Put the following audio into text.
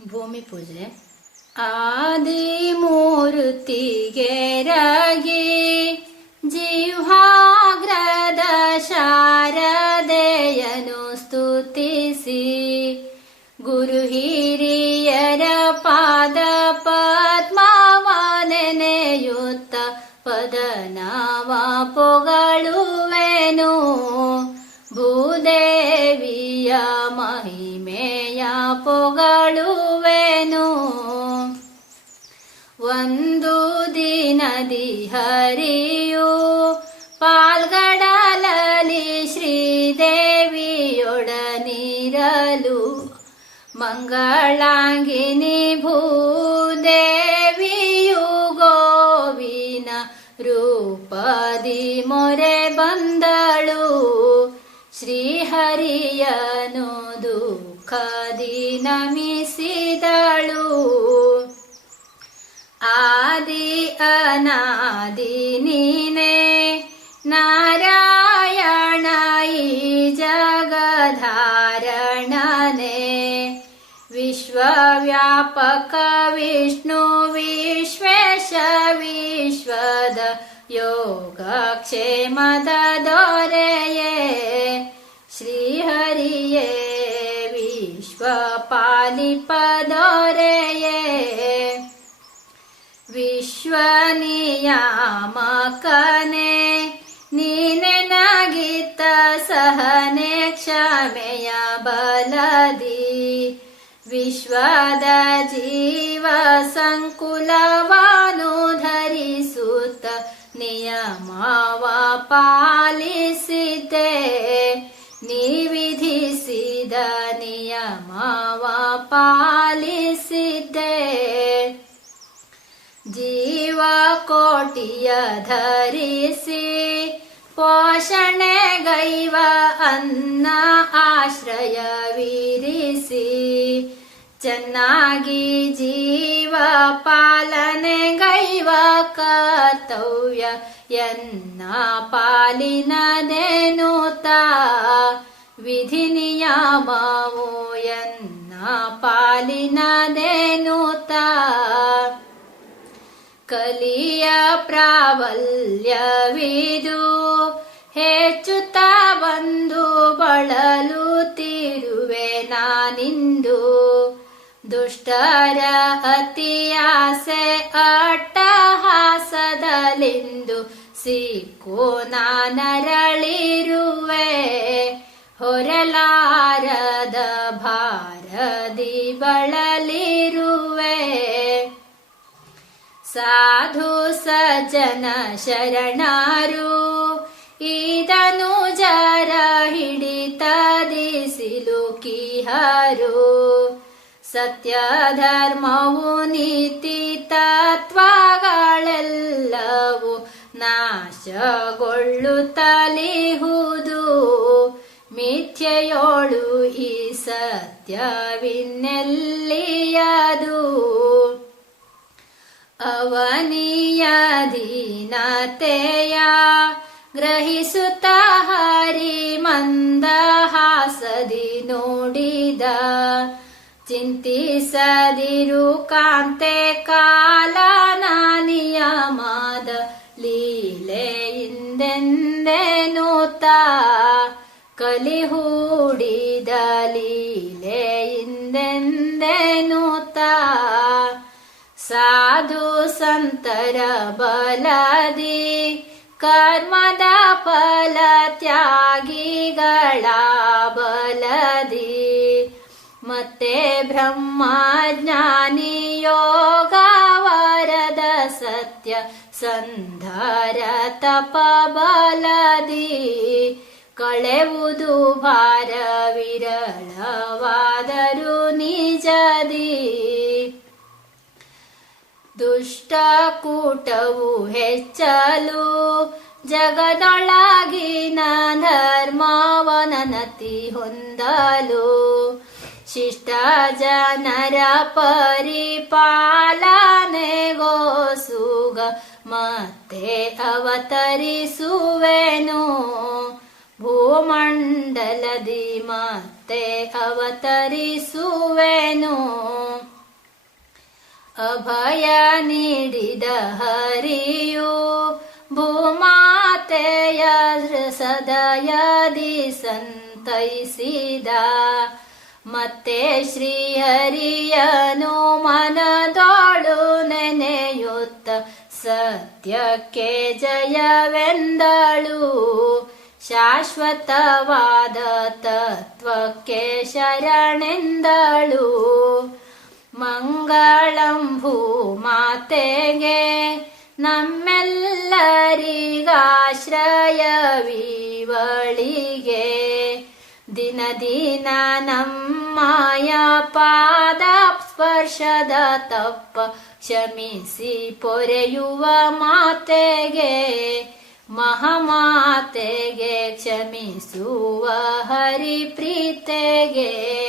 ಭೂಮಿ ಪೂಜೆ. ಆದಿ ಮೂರ್ತಿಗೆ ರಾಗಿ ಜಿಹ್ವಾಗ್ರದ ಶಾರದೆಯನು ಸ್ತುತಿಸಿ, ಗುರು ಹಿರಿಯರ ಪಾದ ಪದ್ಮವ ನೆನೆಯುತ್ತ ಪದನಾವ ಪೊಗಳುವೆನು. ಭೂದೇವಿಯ ಮಹಿಮೆಯ ಪೊಗಳುವೆನು ಒಂದು ದಿನದಿ ಹರಿಯು ಪಾಲ್ಗಡಲಲಿ ಶ್ರೀದೇವಿಯೊಡನಿರಲು ಮಂಗಳಾಂಗಿನಿ ಭೂದೇವಿಯು ಗೋವಿನ ರೂಪದಿ ಮೊರೆ ನಮಿಸಿದಳು ಆದಿ ಅನಾದಿ ನೀನೆ ನಾರಾಯಣ ಈ ಜಗಧಾರಣನೆ ವಿಶ್ವವ್ಯಾಪಕ ವಿಷ್ಣು ವಿಶ್ವೇಶ ವಿಶ್ವದ ಯೋಗಕ್ಷೇಮದ ದೊರೆಯೇ ಶ್ರೀಹರಿಯೇ ವಿಶ್ವ ಪಾಲಿಪ ದೊರೆಯೇ ವಿಶ್ವನಿಯಾಮಕನೆ ನೀನೆನಗಿತ್ತ ಸಹನೆ ಕ್ಷಮೆಯ ಬಲದಿ ವಿಶ್ವದ ಜೀವ ಸಂಕುಲವಾನು ಧರಿಸುತ್ತ ನಿಯಮವ ಪಾಲಿಸಿದೆ ನೀ ವಿಧಿಸಿದ ನಿಯಮವ ಪಾಲಿಸಿದ್ದೆ ಜೀವ ಕೋಟಿಯ ಧರಿಸಿ ಪೋಷಣೆ ಗೈವ ಅನ್ನ ಆಶ್ರಯವಿರಿಸಿ ಚೆನ್ನಾಗಿ ಜೀವ ಪಾಲನೆ ಗೈವ ಕರ್ತವ್ಯ ಎನ್ನ ಪಾಲಿನದೇನುತ ವಿಧಿ ನಿಯಮವು ಎನ್ನ ಪಾಲಿನದೇನುತ ಕಲಿಯ ಪ್ರಾಬಲ್ಯವಿದು ಹೆಚ್ಚುತ್ತಾ ಅತಿಯಾಸೆ ಅಟ್ಟಹಾಸದಲಿಂದು ಸಿಕ್ಕೋ ನಾನರಳಿರುವೆ. ಹೊರಲಾರದ ಭಾರದಿ ಬಳಲಿರುವೆ. ಸಾಧು ಸಜ್ಜನ ಶರಣಾರು ಇದನು ಜರ ಹಿಡಿತದಿ ಸಿಲುಕಿಹರು ಸತ್ಯ ಧರ್ಮವು ನೀತಿ ತತ್ವಗಳೆಲ್ಲವೂ ನಾಶಗೊಳ್ಳುತ್ತಲಿಹುದು. ಮಿಥ್ಯೆಯೋಳು ಈ ಸತ್ಯವಿನ್ನೆಲ್ಲಿಯದು? ಅವನಿಯ ದೀನತೆಯ ಗ್ರಹಿಸುತ್ತ ಹರಿ ಮಂದಹಾಸದಿ ನೋಡಿದ ಚಿಂತಿಸದಿರು ಕಾಂತೆ ಕಾಲನ ನಿಯಮದ ಲೀಲೆಯಿಂದೆಂದೆನುತ ಕಲಿ ಹೂಡಿದ ಲೀಲೆಯಿಂದೆಂದೆನುತ ಸಾಧು ಸಂತರ ಬಲದಿ ಕರ್ಮದ ಫಲ ತ್ಯಾಗಿಗಳ ಬಲದಿ. ಮತ್ತೆ ಬ್ರಹ್ಮಜ್ಞಾನಿ ಯೋಗ ವರದ ಸತ್ಯ ಸಂಧಾರ ತಪ ಬಲದಿ ಕಳೆವುದು ಭಾರ ವಿರಳವಾದರೂ ನಿಜದಿ. ದುಷ್ಟ ಕೂಟವು ಹೆಚ್ಚಲು ಜಗದೊಳಗಿನ ಧರ್ಮವನನತಿ ಹೊಂದಲು. ಶಿಷ್ಟ ಜನರ ಪರಿಪಾಲನೆಗೋಸುಗ ಮತ್ತೆ ಅವತರಿಸುವೆನು ಭೂಮಂಡಲದಿ ಮತ್ತೆ ಅವತರಿಸುವೆನು ಅಭಯ ನೀಡಿದ ಹರಿಯು ಭೂಮಾತೆಯ ಸದಯದಿ ಸಂತೈಸಿದ ಮತ್ತೆ ಶ್ರೀಹರಿಯನು ಮನದೋಳು ನೆನೆಯುತ್ತ ಸತ್ಯಕ್ಕೆ ಜಯವೆಂದಳು. ಶಾಶ್ವತವಾದ ತತ್ವಕ್ಕೆ ಶರಣೆಂದಳು. ಮಂಗಳಂಭೂ ಮಾತೆಗೆ ನಮ್ಮೆಲ್ಲರಿಗಾಶ್ರಯವೀವಳಿಗೆ. ದಿನ ಪಾದ ಸ್ಪರ್ಶದ ತಪ್ಪ ಕ್ಷಮಿಸಿ ಪೊರೆಯುವ ಮಾತೆಗೆ ಮಹಾಮಾತೆಗೆ ಕ್ಷಮಿಸುವ ಹರಿಪ್ರೀತೆಗೆ.